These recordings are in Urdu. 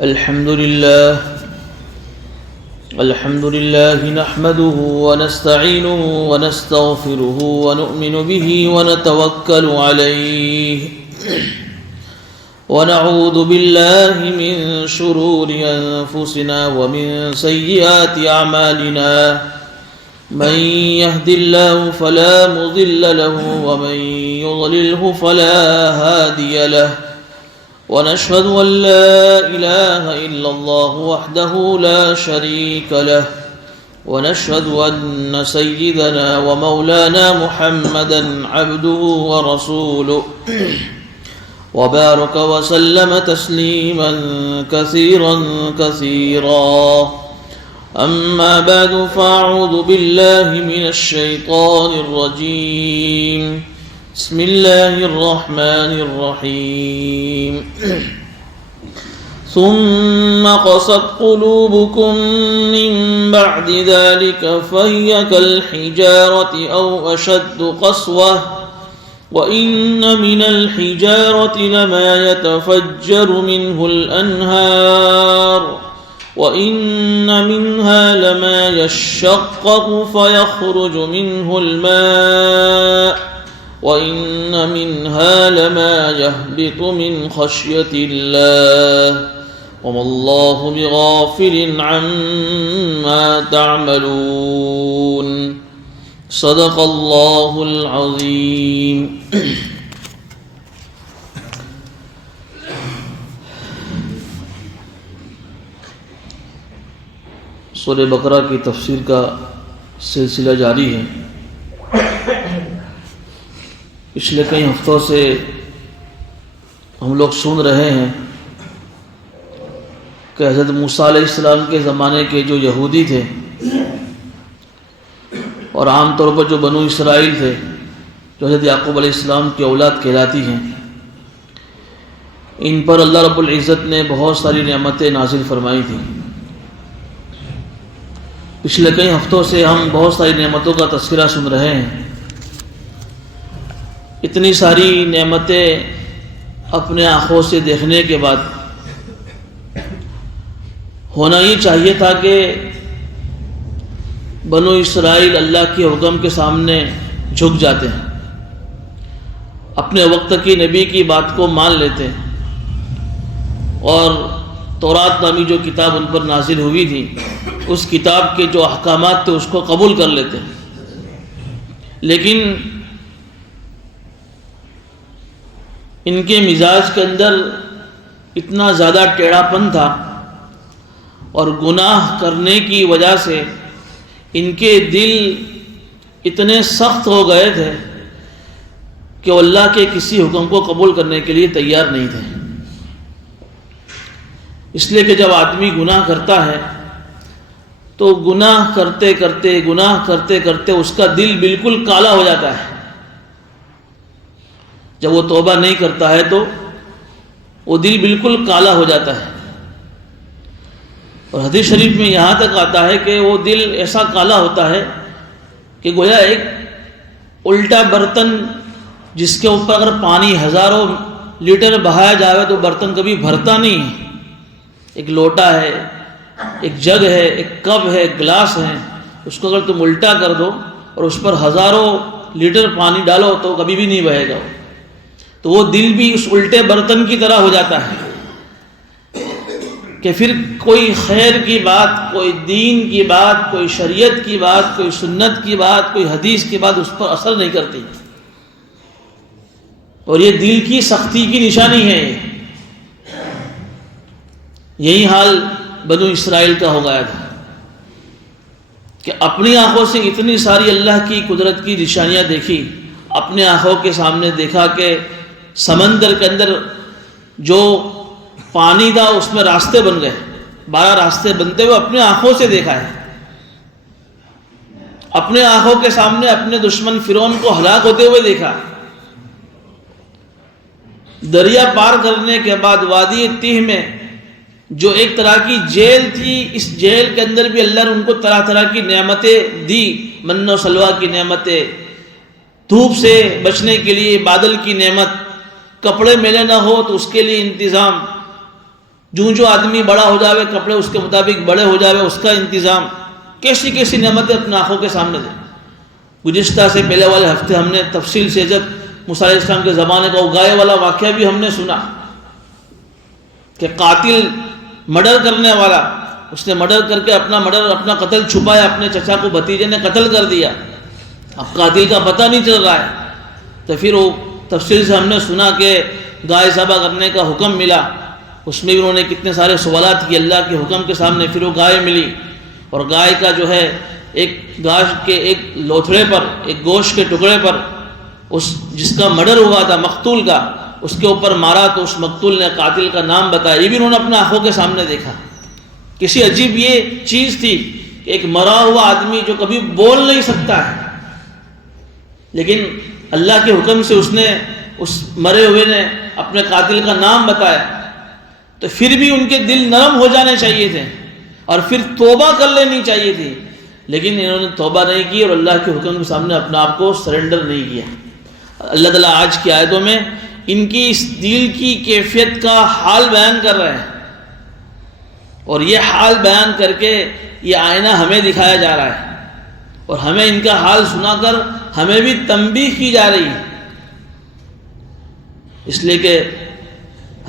الحمد لله نحمده ونستعينه ونستغفره ونؤمن به ونتوكل عليه ونعوذ بالله من شرور أنفسنا ومن سيئات أعمالنا من يهد الله فلا مضل له ومن يضلله فلا هادي له ونشهد أن لا إله إلا الله وحده لا شريك له ونشهد أن سيدنا ومولانا محمدا عبده ورسوله وبارك وسلم تسليما كثيرا أما بعد فأعوذ بالله من الشيطان الرجيم بسم الله الرحمن الرحيم ثم قست قلوبكم من بعد ذلك فهي كالحجارة أو أشد قسوة وإن من الحجارة لما يتفجر منه الأنهار وإن منها لما يشقق فيخرج منه الماء وإن منها لما يهبط من خشية الله وما الله بغافل عما تعملون صدق الله العظيم. سورہ بقرہ کی تفسیر کا سلسلہ جاری ہے. پچھلے کئی ہفتوں سے ہم لوگ سن رہے ہیں کہ حضرت موسیٰ علیہ السلام کے زمانے کے جو یہودی تھے اور عام طور پر جو بنو اسرائیل تھے جو حضرت یعقوب علیہ السلام کی اولاد کہلاتی ہیں، ان پر اللہ رب العزت نے بہت ساری نعمتیں نازل فرمائی تھیں. پچھلے کئی ہفتوں سے ہم بہت ساری نعمتوں کا تذکرہ سن رہے ہیں. اتنی ساری نعمتیں اپنے آنکھوں سے دیکھنے کے بعد ہونا یہ چاہیے تھا کہ بنو اسرائیل اللہ کے حکم کے سامنے جھک جاتے ہیں، اپنے وقت کی نبی کی بات کو مان لیتے ہیں اور تورات نامی جو کتاب ان پر نازل ہوئی تھی اس کتاب کے جو احکامات تھے اس کو قبول کر لیتے ہیں. لیکن ان کے مزاج کے اندر اتنا زیادہ ٹیڑھا پن تھا اور گناہ کرنے کی وجہ سے ان کے دل اتنے سخت ہو گئے تھے کہ وہ اللہ کے کسی حکم کو قبول کرنے کے لیے تیار نہیں تھے. اس لیے کہ جب آدمی گناہ کرتا ہے تو گناہ کرتے کرتے اس کا دل بالکل کالا ہو جاتا ہے. جب وہ توبہ نہیں کرتا ہے تو وہ دل بالکل کالا ہو جاتا ہے. اور حدیث شریف میں یہاں تک آتا ہے کہ وہ دل ایسا کالا ہوتا ہے کہ گویا ایک الٹا برتن جس کے اوپر اگر پانی ہزاروں لیٹر بہایا جائے تو برتن کبھی بھرتا نہیں ہے. ایک لوٹا ہے، ایک جگ ہے، ایک کپ ہے، ایک گلاس ہے، اس کو اگر تم الٹا کر دو اور اس پر ہزاروں لیٹر پانی ڈالو تو کبھی بھی نہیں بہے گا. تو وہ دل بھی اس الٹے برتن کی طرح ہو جاتا ہے کہ پھر کوئی خیر کی بات، کوئی دین کی بات، کوئی شریعت کی بات، کوئی سنت کی بات، کوئی حدیث کی بات اس پر اثر نہیں کرتی. اور یہ دل کی سختی کی نشانی ہے. یہی حال بنو اسرائیل کا ہو گیا تھا کہ اپنی آنکھوں سے اتنی ساری اللہ کی قدرت کی نشانیاں دیکھی، اپنے آنکھوں کے سامنے دیکھا کہ سمندر کے اندر جو پانی تھا اس میں راستے بن گئے. 12 راستے بنتے ہوئے اپنے آنکھوں سے دیکھا ہے. اپنے آنکھوں کے سامنے اپنے دشمن فرعون کو ہلاک ہوتے ہوئے دیکھا. دریا پار کرنے کے بعد وادی تیہ میں جو ایک طرح کی جیل تھی، اس جیل کے اندر بھی اللہ نے ان کو طرح طرح کی نعمتیں دی. من و سلوہ کی نعمتیں، دھوپ سے بچنے کے لیے بادل کی نعمت، کپڑے میلے نہ ہو تو اس کے لیے انتظام، جو آدمی بڑا ہو جاوے کپڑے اس کے مطابق بڑے ہو جاوے، اس کا انتظام، کیسی کیسی نعمتیں اپنے آنکھوں کے سامنے دیں۔ گزشتہ سے پہلے والے ہفتے ہم نے تفصیل سے جب موسیٰ علیہ السلام کے زمانے کا اگائے والا واقعہ بھی ہم نے سنا کہ قاتل، مرڈر کرنے والا، اس نے مرڈر کر کے اپنا قتل چھپایا، اپنے چچا کو بھتیجے نے قتل کر دیا، اب قاتل کا پتہ نہیں چل رہا ہے۔ تو پھر وہ تفصیل سے ہم نے سنا کہ گائے ذبح کرنے کا حکم ملا، اس میں بھی انہوں نے کتنے سارے سوالات کیے اللہ کے حکم کے سامنے، پھر وہ گائے ملی، اور گائے کا جو ہے ایک گوشت کے ایک لوتھڑے پر، ایک گوشت کے ٹکڑے پر اس جس کا مرڈر ہوا تھا مقتول کا، اس کے اوپر مارا تو اس مقتول نے قاتل کا نام بتایا۔ یہ بھی انہوں نے اپنے آنکھوں کے سامنے دیکھا۔ کسی عجیب یہ چیز تھی کہ ایک مرا ہوا آدمی جو کبھی بول نہیں سکتا ہے، لیکن اللہ کے حکم سے اس مرے ہوئے نے اپنے قاتل کا نام بتایا، تو پھر بھی ان کے دل نرم ہو جانے چاہیے تھے اور پھر توبہ کر لینی چاہیے تھی، لیکن انہوں نے توبہ نہیں کی اور اللہ کے حکم کے سامنے اپنے آپ کو سرنڈر نہیں کیا۔ اللہ تعالیٰ آج کی آیتوں میں ان کی اس دل کی کیفیت کا حال بیان کر رہے ہیں، اور یہ حال بیان کر کے یہ آئینہ ہمیں دکھایا جا رہا ہے، اور ہمیں ان کا حال سنا کر ہمیں بھی تنبیہ کی جا رہی ہے۔ اس لیے کہ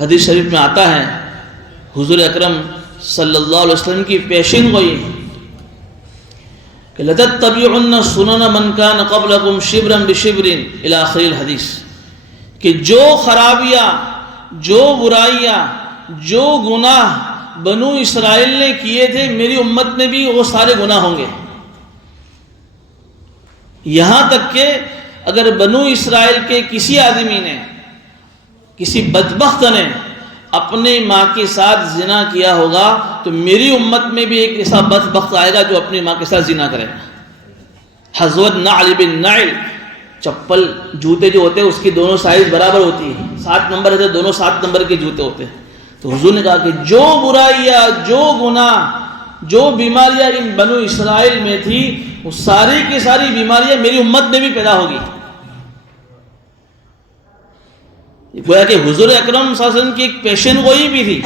حدیث شریف میں آتا ہے، حضور اکرم صلی اللہ علیہ وسلم کی پیشین گوئی کہ لَتَتَّبِعُنَّ سُنَنَ مَنْ كَانَ قَبْلَكُمْ شِبْرًا بِشِبْرٍ إِلَى آخِرِ الحدیث، کہ جو خرابیاں، جو برائیاں، جو گناہ بنو اسرائیل نے کیے تھے میری امت میں بھی وہ سارے گناہ ہوں گے، یہاں تک کہ اگر بنو اسرائیل کے کسی آدمی نے، کسی بدبخت نے اپنی ماں کے ساتھ زنا کیا ہوگا تو میری امت میں بھی ایک ایسا بدبخت آئے گا جو اپنی ماں کے ساتھ زنا کرے گا۔ حضوت نعل بن نعل، چپل جوتے جو ہوتے ہیں اس کی دونوں سائز برابر ہوتی ہے، 7 نمبر ہے تو دونوں 7 نمبر کے جوتے ہوتے ہیں۔ تو حضور نے کہا کہ جو برائیاں، جو گناہ، جو بیماریاں ان بنو اسرائیل میں تھی وہ ساری کی ساری بیماریاں میری امت میں بھی پیدا ہوگی۔ گویا کہ حضور اکرم صلی اللہ علیہ وسلم کی ایک پیشین گوئی بھی تھی،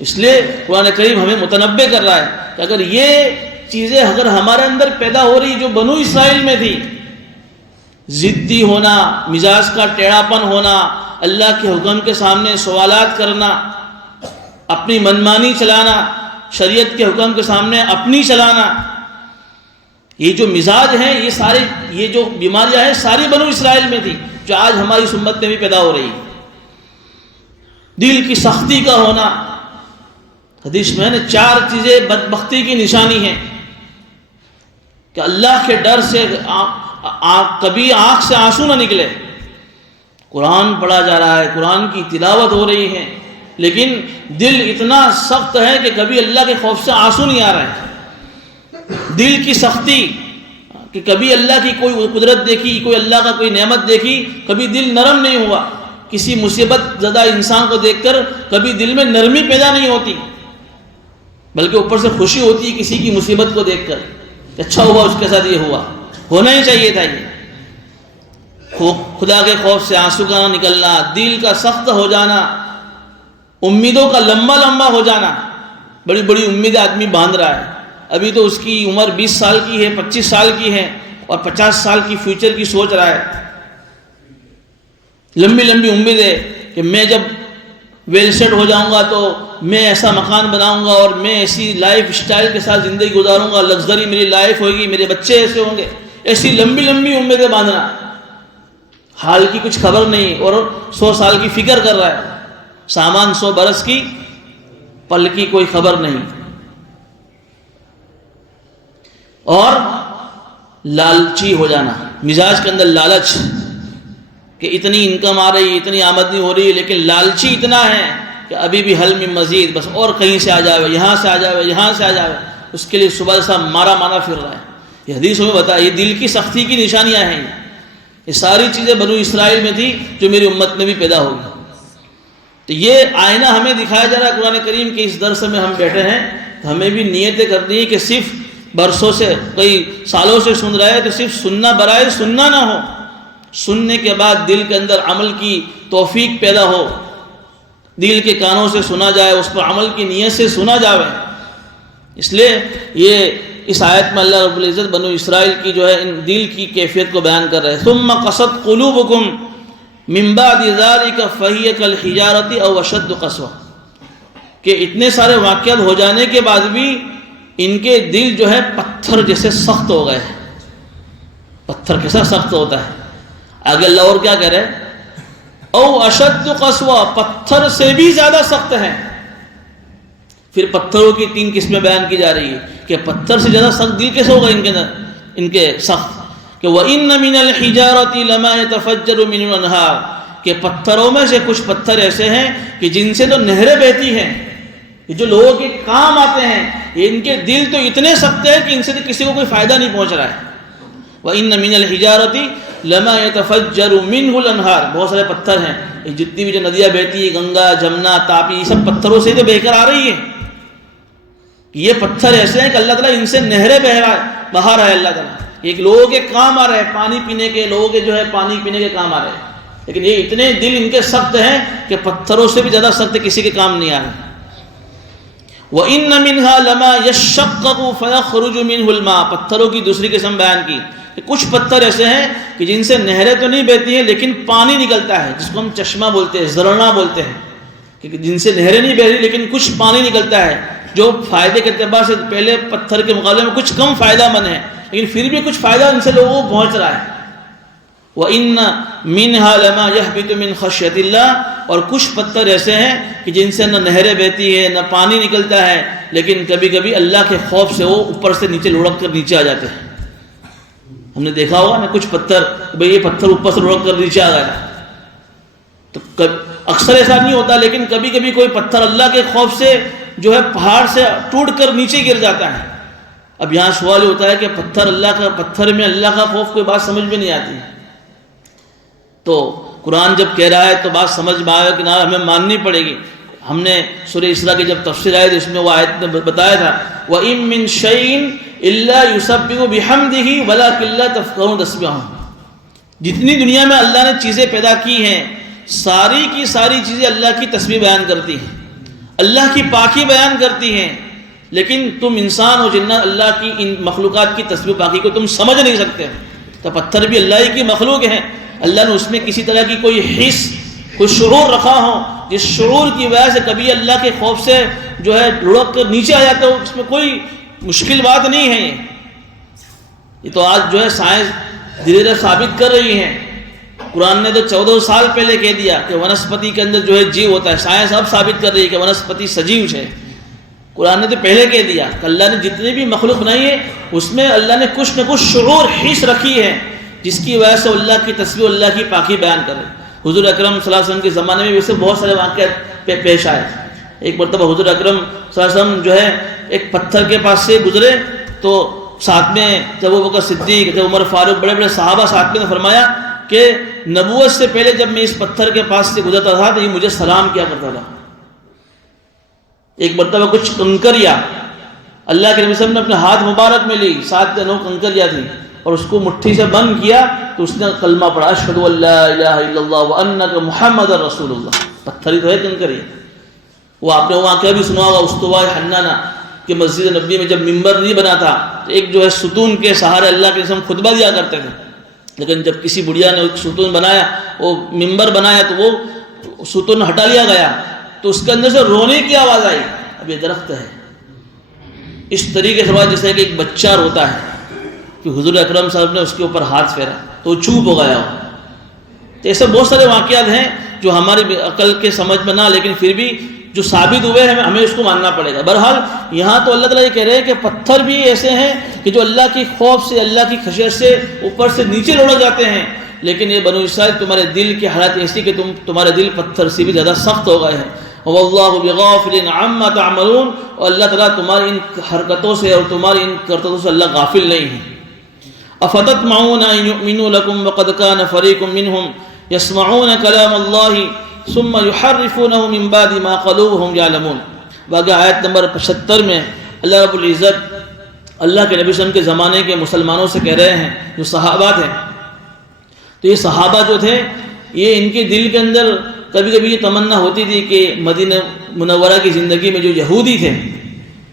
اس لیے قرآن کریم ہمیں متنبہ کر رہا ہے کہ اگر یہ چیزیں اگر ہمارے اندر پیدا ہو رہی جو بنو اسرائیل میں تھی، ضدی ہونا، مزاج کا ٹیڑھا پن ہونا، اللہ کے حکم کے سامنے سوالات کرنا، اپنی منمانی چلانا، شریعت کے حکم کے سامنے اپنی چلانا، یہ جو مزاج ہیں، یہ جو بیماریاں ہیں ساری بنو اسرائیل میں تھی جو آج ہماری امت میں بھی پیدا ہو رہی ہے۔ دل کی سختی کا ہونا، حدیث میں نے 4 چیزیں بدبختی کی نشانی ہیں کہ اللہ کے ڈر سے کبھی آنکھ سے آنسو نہ نکلے، قرآن پڑھا جا رہا ہے، قرآن کی تلاوت ہو رہی ہے، لیکن دل اتنا سخت ہے کہ کبھی اللہ کے خوف سے آنسو نہیں آ رہے ہیں۔ دل کی سختی کہ کبھی اللہ کی کوئی قدرت دیکھی، کوئی اللہ کا کوئی نعمت دیکھی، کبھی دل نرم نہیں ہوا، کسی مصیبت زدہ انسان کو دیکھ کر کبھی دل میں نرمی پیدا نہیں ہوتی، بلکہ اوپر سے خوشی ہوتی ہے کسی کی مصیبت کو دیکھ کر کہ اچھا ہوا اس کے ساتھ یہ ہوا، ہونا ہی چاہیے تھا۔ یہ خدا کے خوف سے آنسو کا نہ نکلنا، دل کا سخت ہو جانا، امیدوں کا لمبا لمبا ہو جانا، بڑی بڑی امیدیں آدمی باندھ رہا ہے، ابھی تو اس کی عمر 20 سال کی ہے، 25 سال کی ہے، اور 50 سال کی فیوچر کی سوچ رہا ہے، لمبی لمبی امید ہے کہ میں جب ویل سیٹ ہو جاؤں گا تو میں ایسا مکان بناؤں گا اور میں ایسی لائف سٹائل کے ساتھ زندگی گزاروں گا، لگژری میری لائف ہوگی، میرے بچے ایسے ہوں گے، ایسی لمبی لمبی امیدیں باندھنا، حال کی کچھ خبر نہیں، اور 100 سال کی فکر کر رہا ہے، سامان 100 برس کی، پل کی کوئی خبر نہیں۔ اور لالچی ہو جانا، مزاج کے اندر لالچ کہ اتنی انکم آ رہی، اتنی آمدنی ہو رہی ہے، لیکن لالچی اتنا ہے کہ ابھی بھی حل میں مزید، بس اور کہیں سے آ جاوے، یہاں سے آ جاوے، یہاں سے آ جاوے، اس کے لیے صبح سے مارا پھر رہا ہے۔ یہ حدیثوں میں بتا، یہ دل کی سختی کی نشانیاں ہیں، یہ ساری چیزیں بنو اسرائیل میں تھی جو میری امت میں بھی پیدا ہوگی۔ تو یہ آئینہ ہمیں دکھایا جا رہا ہے قرآن کریم کے اس درس میں ہم بیٹھے ہیں، تو ہمیں بھی نیتیں کرنی ہے کہ صرف برسوں سے، کئی سالوں سے سن رہے ہیں تو صرف سننا برائے سننا نہ ہو، سننے کے بعد دل کے اندر عمل کی توفیق پیدا ہو، دل کے کانوں سے سنا جائے، اس پر عمل کی نیت سے سنا جاوے. اس لیے یہ اس آیت میں اللہ رب العزت بنو اسرائیل کی جو ہے ان دل کی کیفیت کو بیان کر رہے ہیں. ثم قست قلوبکم من بعد ذلك فهي كالحجارة او اشد قسوة، کہ اتنے سارے واقعات ہو جانے کے بعد بھی ان کے دل جو ہے پتھر جیسے سخت ہو گئے. پتھر کیسا سخت ہوتا ہے؟ آگے اللہ اور کیا کہہ رہے ہیں؟ او اشد قسوہ، پتھر سے بھی زیادہ سخت ہے. پھر پتھروں کی 3 قسمیں بیان کی جا رہی ہے کہ پتھر سے زیادہ سخت دل کیسے ہوگا ان کے سخت. کہ وَإِنَّ مِنَ الْحِجَارَةِ لَمَا يَتَفَجَّرُ مِنْهُ الْأَنْهَارُ، کہ پتھروں میں سے کچھ پتھر ایسے ہیں کہ جن سے تو نہریں بہتی ہیں، یہ جو لوگوں کے کام آتے ہیں. یہ ان کے دل تو اتنے سخت ہیں کہ ان سے تو کسی کو کوئی فائدہ نہیں پہنچ رہا ہے. وَإِنَّ مِنَ الْحِجَارَةِ لَمَا يَتَفَجَّرُ مِنْهُ الْأَنْهَارُ، بہت سارے پتھر ہیں. یہ جتنی بھی جو ندیاں بہتی ہیں، گنگا، جمنا، تاپی، یہ سب پتھروں سے تو بہ کر آ رہی ہیں. یہ پتھر ایسے ہیں کہ اللہ تعالیٰ ان سے نہریں بہا رہا ہے. اللہ تعالیٰ ایک لوگوں کے کام آ رہے ہیں، پانی پینے کے، لوگوں کے جو ہے پانی پینے کے کام آ رہے ہیں. لیکن یہ اتنے دل ان کے سخت ہیں کہ پتھروں سے بھی زیادہ سخت کسی کے کام نہیں آ رہے. وَإِنَّ مِنْهَا لَمَا يَشَّقَّقُ فَيَخْرُجُ مِنْهُ الْمَاءُ، پتھروں کی دوسری قسم بیان کی کہ کچھ پتھر ایسے ہیں کہ جن سے نہریں تو نہیں بہتی ہیں لیکن پانی نکلتا ہے، جس کو ہم چشمہ بولتے ہیں، زرنا بولتے ہیں، کہ جن سے نہریں نہیں بہ رہی لیکن کچھ پانی نکلتا ہے، جو فائدے کے اعتبار سے پہلے پتھر کے مقابلے میں کچھ کم فائدہ مند ہے، لیکن پھر بھی کچھ فائدہ ان سے لوگوں کو پہنچ رہا ہے. وَإِنَّ مِنْهَا لَمَا يَهْبِطُ مِنْ خَشْيَةِ اللَّهِ، اور کچھ پتھر ایسے ہیں کہ جن سے نہ نہریں بہتی ہے نہ پانی نکلتا ہے، لیکن کبھی کبھی اللہ کے خوف سے وہ اوپر سے نیچے لڑک کر نیچے آ جاتے ہیں. ہم نے دیکھا ہوگا نا کچھ پتھر، بھئی یہ پتھر اوپر سے لڑک کر نیچے آ گیا. تو اکثر ایسا نہیں ہوتا، لیکن کبھی کبھی کوئی پتھر اللہ کے خوف سے جو ہے پہاڑ سے ٹوٹ کر نیچے گر جاتا ہے. اب یہاں سوال یہ ہوتا ہے کہ پتھر میں اللہ کا خوف کوئی بات سمجھ میں نہیں آتی. تو قرآن جب کہہ رہا ہے تو بات سمجھ میں آئے کہ نہ ہمیں ماننی پڑے گی. ہم نے سورہ اسراء کی جب تفسیر آئی تو اس میں وہ آیت نے بتایا تھا وَإِن مِّن شَيْءٍ إِلَّا يُسَبِّحُ بِحَمْدِهِ وَلَكِن لَّا تَفْقَهُونَ تَسْبِيحَهُمْ، جتنی دنیا میں اللہ نے چیزیں پیدا کی ہیں ساری کی ساری چیزیں اللہ کی تسبیح بیان کرتی ہیں، اللہ کی پاکی بیان کرتی ہیں، لیکن تم انسان و جنات اللہ کی ان مخلوقات کی تسبیح پاکی کو تم سمجھ نہیں سکتے. تو پتھر بھی اللہ ہی کی مخلوق ہیں، اللہ نے اس میں کسی طرح کی کوئی حس، کوئی شعور رکھا ہو جس شعور کی وجہ سے کبھی اللہ کے خوف سے جو ہے لڑک کر نیچے آ جاتا ہو، اس میں کوئی مشکل بات نہیں ہے. یہ تو آج جو ہے سائنس دھیرے دھیرے ثابت کر رہی ہے. قرآن نے تو 14 سال پہلے کہہ دیا کہ ونسپتی کے اندر جو ہے جیو ہوتا ہے. سائنس اب ثابت کر رہی ہے کہ ونسپتی سجیو ہے. قرآن نے تو پہلے کہہ دیا کہ اللہ نے جتنی بھی مخلوق بنائی ہے اس میں اللہ نے کچھ نہ کچھ شعور حس رکھی ہے جس کی وجہ سے اللہ کی تسبیح، اللہ کی پاکی بیان کرے. حضور اکرم صلی اللہ علیہ وسلم کے زمانے میں ویسے بہت سارے واقعات پیش آئے. ایک مرتبہ حضور اکرم صلی اللہ علیہ وسلم جو ہے ایک پتھر کے پاس سے گزرے تو ساتھ میں جب ابو بکر صدیق، جب عمر فاروق، بڑے بڑے صحابہ ساتھ میں نے فرمایا کہ نبوت سے پہلے جب میں اس پتھر کے پاس سے گزرتا تھا تو یہ مجھے سلام کیا کرتا تھا. ایک مرتبہ کچھ کنکریاں اللہ کے نبی صلی اللہ علیہ وسلم نے اپنے ہاتھ مبارک میں لی، 7 9 کنکریاں تھیں، اور اس کو مٹھی سے بند کیا تو اس نے کلمہ پڑھا اشہد ان لا الہ الا اللہ وانک محمد رسول اللہ. پتھر ہی تو ہے کنکری. وہ آپ نے واقعہ بھی سنا ہوگا استوائے حنانہ کہ مسجد نبوی میں جب ممبر نہیں بنا تھا تو ایک جو ہے ستون کے سہارے اللہ کے رسول خطبہ دیا کرتے تھے، لیکن جب کسی بڑھیا نے ایک ستون بنایا، وہ ممبر بنایا تو وہ ستون ہٹا لیا گیا تو اس کے اندر سے رونے کی آواز آئی. اب یہ درخت ہے. اس طریقے سے ہوا جیسے کہ ایک بچہ روتا ہے کہ حضور اکرم صاحب نے اس کے اوپر ہاتھ پھیرا تو وہ چوپ ہو گیا. تو ایسے بہت سارے واقعات ہیں جو ہماری عقل کے سمجھ میں نہ، لیکن پھر بھی جو ثابت ہوئے ہیں ہمیں اس کو ماننا پڑے گا. بہرحال یہاں تو اللہ تعالیٰ یہ کہہ رہے ہیں کہ پتھر بھی ایسے ہیں کہ جو اللہ کی خوف سے، اللہ کی خشیت سے اوپر سے نیچے لڑک جاتے ہیں، لیکن یہ بنو اسرائیل تمہارے دل کی حالت ایسی کہ تمہارے دل پتھر سے بھی زیادہ سخت ہو گئے ہیں. واللہ بغافل عما تعملون، اور اللہ تعالیٰ تمہاری ان حرکتوں سے اور تمہاری ان کرتوتوں سے اللہ غافل نہیں ہے. افتطمعون ان یؤمنوا لکم وقد کان فریق منہم یسمعون کلام اللہ ثم یحرفونہ من بعد ما قالوه وهم یعلمون. باقی آیت نمبر 75 میں اللہ رب العزت اللہ کے نبی صلی اللہ علیہ وسلم کے زمانے کے مسلمانوں سے کہہ رہے ہیں جو صحابہ تھے. تو یہ صحابہ جو تھے یہ ان کے دل کے اندر کبھی کبھی یہ تمنا ہوتی تھی کہ مدینہ منورہ کی زندگی میں جو یہودی تھے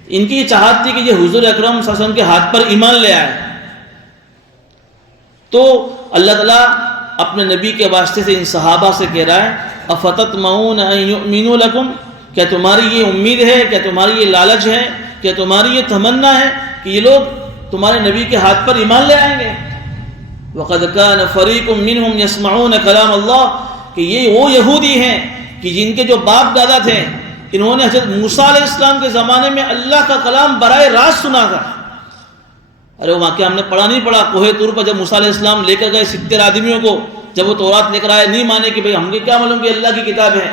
ان کی یہ چاہت تھی کہ یہ حضور اکرم صلی اللہ علیہ وسلم کے ہاتھ پر ایمان لے آئے. تو اللہ تعالیٰ اپنے نبی کے واسطے سے ان صحابہ سے کہہ رہا ہے افتطمعون ان یؤمنوا لکم، کیا تمہاری یہ امید ہے، کیا تمہاری یہ لالچ ہے، کیا تمہاری یہ تمنا ہے کہ یہ لوگ تمہارے نبی کے ہاتھ پر ایمان لے آئیں گے؟ وقد کان فریق منہم یسمعون کلام اللہ، کہ یہ وہ یہودی ہیں کہ جن کے جو باپ دادا تھے انہوں نے حضرت موسیٰ علیہ السلام کے زمانے میں اللہ کا کلام براہ راست سنا تھا. ارے وہ واقعہ ہم نے پڑھا نہیں پڑھا کوہ طور پر جب موسیٰ علیہ السلام لے کر گئے 70 آدمیوں کو، جب وہ تورات لے کر آئے نہیں مانے کہ بھئی ہم کو کیا معلوم کہ اللہ کی کتاب ہے،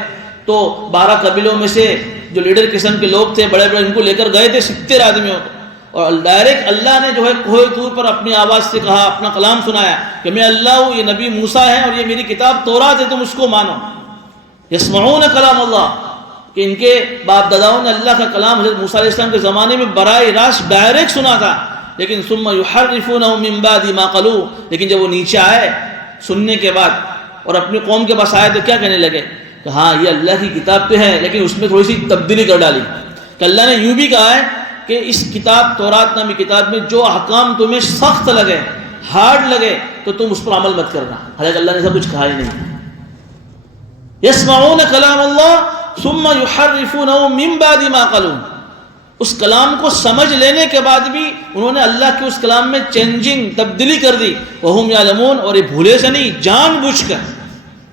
تو 12 قبیلوں میں سے جو لیڈر قسم کے لوگ تھے بڑے بڑے ان کو لے کر گئے تھے 70 آدمیوں کو، اور ڈائریکٹ اللہ نے جو ہے کوہ طور پر اپنی آواز سے کہا، اپنا کلام سنایا کہ میں اللہ ہوں، یہ نبی موسیٰ ہے اور یہ میری کتاب تورات ہے، تم اس کو مانو. یسمعون کلام اللہ، کہ ان کے باپ داداؤں نے اللہ کا کلام حضرت موسیٰ علیہ السلام کے زمانے میں براہ راست ڈائریکٹ سنا تھا. لیکن ثم یحرفونہ من بعد ما قالوا، لیکن جب وہ نیچے آئے سننے کے بعد اور اپنی قوم کے پاس آئے تو کیا کہنے لگے کہ ہاں یہ اللہ کی کتاب تو ہے لیکن اس میں تھوڑی سی تبدیلی کر ڈالی. کہ اللہ نے یوں بھی کہا ہے کہ اس کتاب تورات نامی کتاب میں جو احکام تمہیں سخت لگے، ہارڈ لگے، تو تم اس پر عمل مت کرنا، حالانکہ اللہ نے سب کچھ کہا ہی نہیں. یسمعون کلام اللہ ثم یحرفونہ من بعد ما قالوا، اس کلام کو سمجھ لینے کے بعد بھی انہوں نے اللہ کے اس کلام میں چینجنگ تبدیلی کر دی. وہم یعلمون، اور یہ بھولے سے نہیں، جان بوجھ کر.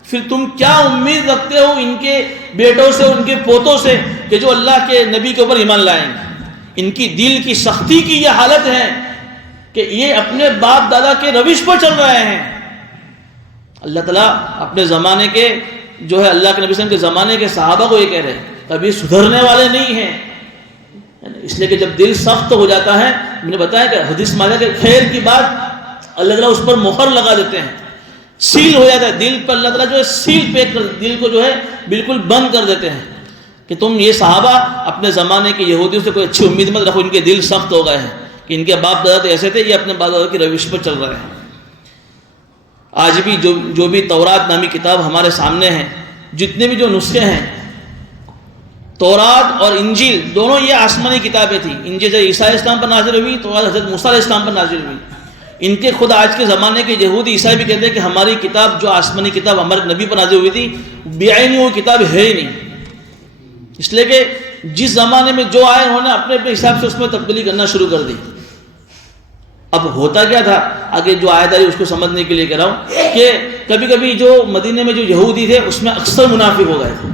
پھر تم کیا امید رکھتے ہو ان کے بیٹوں سے، ان کے پوتوں سے کہ جو اللہ کے نبی کے اوپر ایمان لائیں گے؟ ان کی دل کی سختی کی یہ حالت ہے کہ یہ اپنے باپ دادا کے روش پر چل رہے ہیں. اللہ تعالیٰ اپنے زمانے کے جو ہے اللہ کے نبی صلی اللہ علیہ وسلم کے زمانے کے صحابہ کو یہ کہہ رہے ہیں کبھی سدھرنے والے نہیں ہیں. اس لیے کہ جب دل سخت ہو جاتا ہے، میں نے بتایا کہ حدیث مانا کہ خیر کی بات اللہ تعالیٰ اس پر مہر لگا دیتے ہیں، سیل ہو جاتا ہے دل پر، اللہ تعالیٰ جو ہے سیل پیک کر دل کو جو ہے بالکل بند کر دیتے ہیں کہ تم یہ صحابہ اپنے زمانے کے یہودیوں سے کوئی اچھی امید مت رکھو، ان کے دل سخت ہو گئے ہیں کہ ان کے باپ دادا تو ایسے تھے، یہ اپنے باپ دادا کی روش پر چل رہے ہیں. آج بھی جو بھی تورات نامی کتاب ہمارے سامنے ہیں، جتنے بھی جو نسخے ہیں، تورات اور انجیل دونوں یہ آسمانی کتابیں تھیں. انجیل عیسیٰ علیہ السلام پر نازل ہوئی، تورات حضرت موسیٰ علیہ السلام پر نازل ہوئی. ان کے خود آج کے زمانے کے یہودی عیسائی بھی کہتے ہیں کہ ہماری کتاب جو آسمانی کتاب ہمارے نبی پر نازل ہوئی تھی بعینی وہ کتاب ہے ہی نہیں. اس لیے کہ جس زمانے میں جو آئے انہوں نے اپنے اپنے حساب سے اس میں تبدیلی کرنا شروع کر دی. اب ہوتا کیا تھا، آگے جو آیت آئی اس کو سمجھنے کے لیے کہہ رہا ہوں کہ کبھی کبھی جو مدینے میں جو یہودی تھے اس میں اکثر منافق ہو گئے تھے.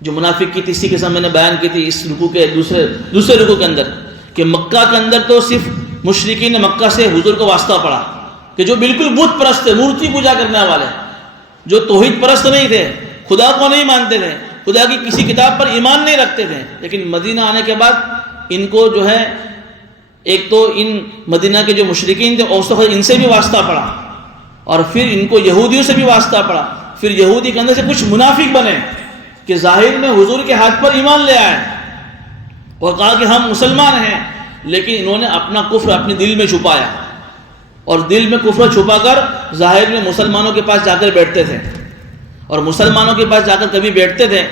جو منافق کی تیسری قسم میں نے بیان کی تھی اس رکوع کے دوسرے رکوع کے اندر، کہ مکہ کے اندر تو صرف مشرکین مکہ سے حضور کو واسطہ پڑا کہ جو بالکل بت پرست تھے، مورتی پوجا کرنے والے، جو توحید پرست نہیں تھے، خدا کو نہیں مانتے تھے، خدا کی کسی کتاب پر ایمان نہیں رکھتے تھے. لیکن مدینہ آنے کے بعد ان کو جو ہے ایک تو ان مدینہ کے جو مشرکین تھے ان سے بھی واسطہ پڑا، اور پھر ان کو یہودیوں سے بھی واسطہ پڑا. پھر یہودی کے اندر سے کچھ منافق بنے کہ ظاہر میں حضور کے ہاتھ پر ایمان لے آئے اور کہا کہ ہم مسلمان ہیں، لیکن انہوں نے اپنا کفر اپنے دل میں چھپایا، اور دل میں کفر چھپا کر ظاہر میں مسلمانوں کے پاس جا کر بیٹھتے تھے. اور مسلمانوں کے پاس جا کر کبھی بیٹھتے تھے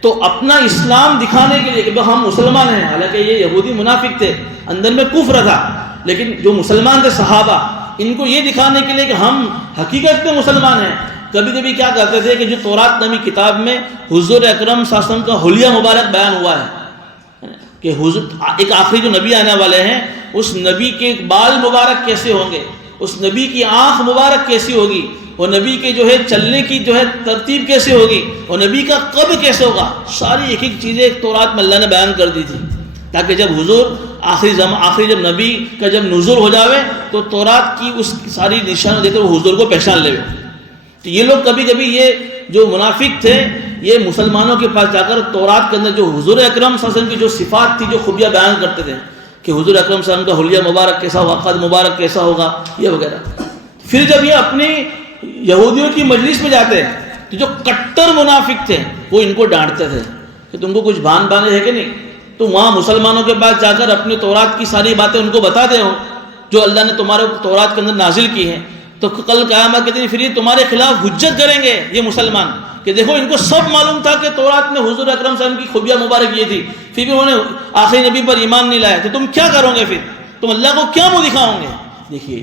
تو اپنا اسلام دکھانے کے لیے کہ ہم مسلمان ہیں، حالانکہ یہ یہودی منافق تھے، اندر میں کفر تھا، لیکن جو مسلمان تھے صحابہ ان کو یہ دکھانے کے لیے کہ ہم حقیقت میں مسلمان ہیں، کبھی کبھی کیا کرتے تھے کہ جو تورات نامی کتاب میں حضور اکرم صلی اللہ علیہ وسلم کا حلیہ مبارک بیان ہوا ہے کہ حضور ایک آخری جو نبی آنے والے ہیں اس نبی کے بال مبارک کیسے ہوں گے، اس نبی کی آنکھ مبارک کیسی ہوگی، وہ نبی کے جو ہے چلنے کی جو ہے ترتیب کیسے ہوگی، وہ نبی کا قد کیسے ہوگا، ساری ایک ایک چیزیں تورات میں اللہ نے بیان کر دی تھی تاکہ جب حضور آخری جب نبی کا جب نزول ہو جاوے تو تورات کی اس ساری نشان دے کر وہ حضور کو پہچان لے. تو یہ لوگ کبھی کبھی یہ جو منافق تھے یہ مسلمانوں کے پاس جا کر تورات کے اندر جو حضور اکرم صلی اللہ علیہ وسلم کی جو صفات تھی، جو خوبیاں بیان کرتے تھے کہ حضور اکرم صلی اللہ علیہ وسلم کا حلیہ مبارک کیسا ہوگا، قد مبارک کیسا ہوگا، یہ وغیرہ. پھر جب یہ اپنی یہودیوں کی مجلس میں جاتے تو جو کٹر منافق تھے وہ ان کو ڈانٹتے تھے کہ تم کو کچھ بانے ہے کہ نہیں، تم وہاں مسلمانوں کے پاس جا کر اپنے تورات کی ساری باتیں ان کو بتاتے ہو جو اللہ نے تمہارے تورات کے اندر نازل کی ہیں، تو کل قیامت کے دن پھر یہ تمہارے خلاف حجت کریں گے یہ مسلمان کہ دیکھو ان کو سب معلوم تھا کہ تورات میں حضور اکرم صلی اللہ علیہ وسلم کی خوبیاں مبارک یہ تھی، پھر بھی انہوں نے آخری نبی پر ایمان نہیں لایا، تو تم کیا کرو گے؟ پھر تم اللہ کو کیا منہ دکھاؤ گے؟ دیکھیے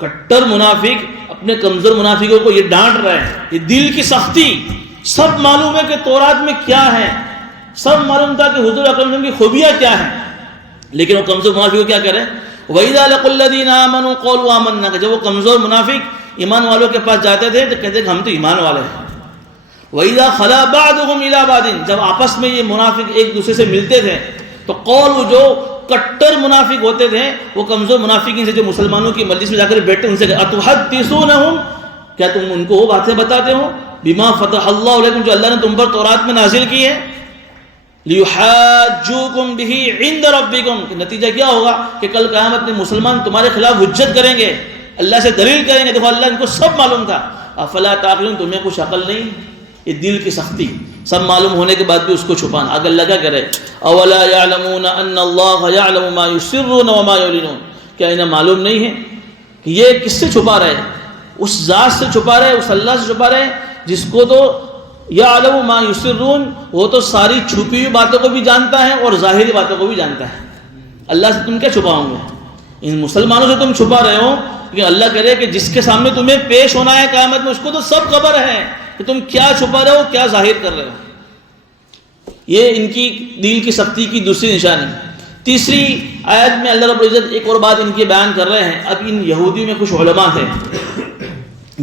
کٹر منافق اپنے کمزور منافقوں کو یہ ڈانٹ رہا ہے، یہ دل کی سختی. سب معلوم ہے کہ تورات میں کیا ہے، سب معلوم تھا کہ حضور اکرم صلی اللہ علیہ وسلم کی خوبیاں کیا ہیں، لیکن وہ کمزور منافق کیا کرے؟ وَإِذَا لَقُوا الَّذِينَ آمَنُوا قَالُوا آمَنَّا، کہ جب وہ کمزور منافق ایمان والوں کے پاس جاتے تھے تو کہتے کہ ہم تو ایمان والے ہیں. وَإِذَا خَلَا بَعْضُهُمْ إِلَىٰ بَعْضٍ، جب آپس میں یہ منافق ایک دوسرے سے ملتے تھے تو قول جو کٹر منافق ہوتے تھے وہ کمزور منافقین سے جو مسلمانوں کی مجلس میں جا کر بیٹھتے ان سے کہ أَتُحَدِّثُونَهُمْ، کیا تم ان کو وہ باتیں بتاتے ہو بِمَا فَتَحَ اللَّهُ عَلَيْكُمْ، جو اللہ نے تم پر تورات میں نازل کی ہے، لِيُحَاجُّوكُمْ بِهِ عِنْدَ رَبِّكُمْ، کہ نتیجہ کیا ہوگا کہ کل قیامت میں مسلمان تمہارے خلاف حجت کریں گے، اللہ سے دلیل کریں گے، دیکھو اللہ ان کو سب معلوم تھا. افلا تعقلون، تمہیں کچھ عقل نہیں؟ یہ دل کی سختی، سب معلوم ہونے کے بعد بھی اس کو چھپانا. اگر اللہ کیا کرے؟ اولا يعلمون ان اللہ يعلم ما يسرون وما يعلنون، کیا انہیں معلوم نہیں ہے کہ یہ کس سے چھپا رہے؟ اس ذات سے چھپا رہے، اس اللہ سے چھپا رہے جس کو تو یعلم ما یسرون، وہ تو ساری چھپی ہوئی باتوں کو بھی جانتا ہے اور ظاہری باتوں کو بھی جانتا ہے. اللہ سے تم کیا چھپاؤ گے؟ ان مسلمانوں سے تم چھپا رہے ہو، کہ اللہ کہہ رہے کہ جس کے سامنے تمہیں پیش ہونا ہے قیامت میں اس کو تو سب خبر ہے کہ تم کیا چھپا رہے ہو، کیا ظاہر کر رہے ہو. یہ ان کی دل کی سختی کی دوسری نشانی. تیسری آیت میں اللہ رب العزت ایک اور بات ان کی بیان کر رہے ہیں. اب ان یہودیوں میں کچھ علماء تھے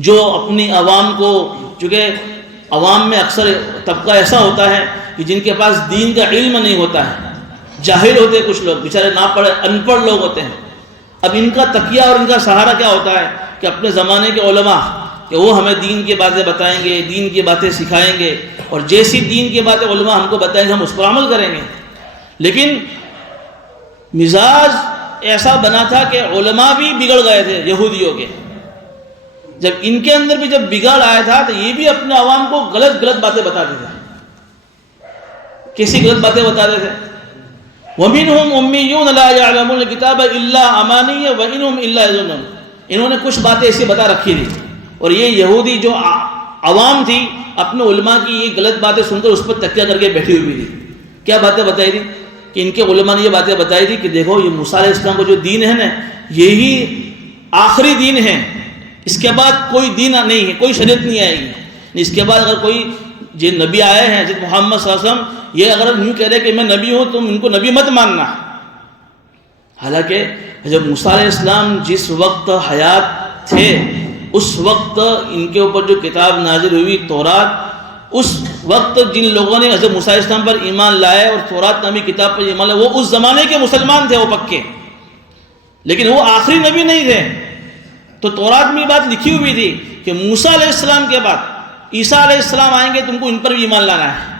جو اپنی عوام کو، چونکہ عوام میں اکثر طبقہ ایسا ہوتا ہے کہ جن کے پاس دین کا علم نہیں ہوتا ہے، جاہل ہوتے ہیں، کچھ لوگ بیچارے نہ پڑھے ان پڑھ لوگ ہوتے ہیں. اب ان کا تکیہ اور ان کا سہارا کیا ہوتا ہے کہ اپنے زمانے کے علماء کہ وہ ہمیں دین کی باتیں بتائیں گے، دین کی باتیں سکھائیں گے، اور جیسی دین کی باتیں علماء ہم کو بتائیں گے ہم اس پر عمل کریں گے. لیکن مزاج ایسا بنا تھا کہ علماء بھی بگڑ گئے تھے یہودیوں کے. جب ان کے اندر بھی جب بگاڑ آیا تھا تو یہ بھی اپنے عوام کو غلط غلط باتیں بتاتے تھے. کیسی غلط باتیں بتاتے تھے؟ وَمِنْهُمْ أُمِّيُّونَ لَا يَعْلَمُونَ الْكِتَابَ إِلَّا أَمَانِيَّ وَإِنْهُمْ إِلَّا يَظُنُّونَ. انہوں نے کچھ باتیں ایسی بتا رکھی تھی، اور یہ یہودی جو عوام تھی اپنے علماء کی یہ غلط باتیں سن کر اس پر تکیہ کر کے بیٹھی ہوئی تھی. کیا باتیں بتائی تھی؟ کہ ان کے علماء نے یہ باتیں بتائی تھی کہ دیکھو یہ موسیٰ علیہ السلام کا جو دین ہے نا، یہی آخری دین ہے، اس کے بعد کوئی دین نہیں ہے، کوئی شریعت نہیں آئے گی. اس کے بعد اگر کوئی جو نبی آئے ہیں حضرت محمد صلی اللہ علیہ وسلم، یہ اگر یوں کہہ رہے کہ میں نبی ہوں تم ان کو نبی مت ماننا. حالانکہ جب موسیٰ علیہ السلام جس وقت حیات تھے اس وقت ان کے اوپر جو کتاب نازل ہوئی تورات، اس وقت جن لوگوں نے حضرت موسیٰ علیہ السلام پر ایمان لائے اور تورات نامی کتاب پر ایمان لائے وہ اس زمانے کے مسلمان تھے، وہ پکے، لیکن وہ آخری نبی نہیں تھے. تو تورات میں یہ بات لکھی ہوئی تھی کہ موسیٰ علیہ السلام کے بعد عیسیٰ علیہ السلام آئیں گے، تم کو ان پر بھی ایمان لانا ہے.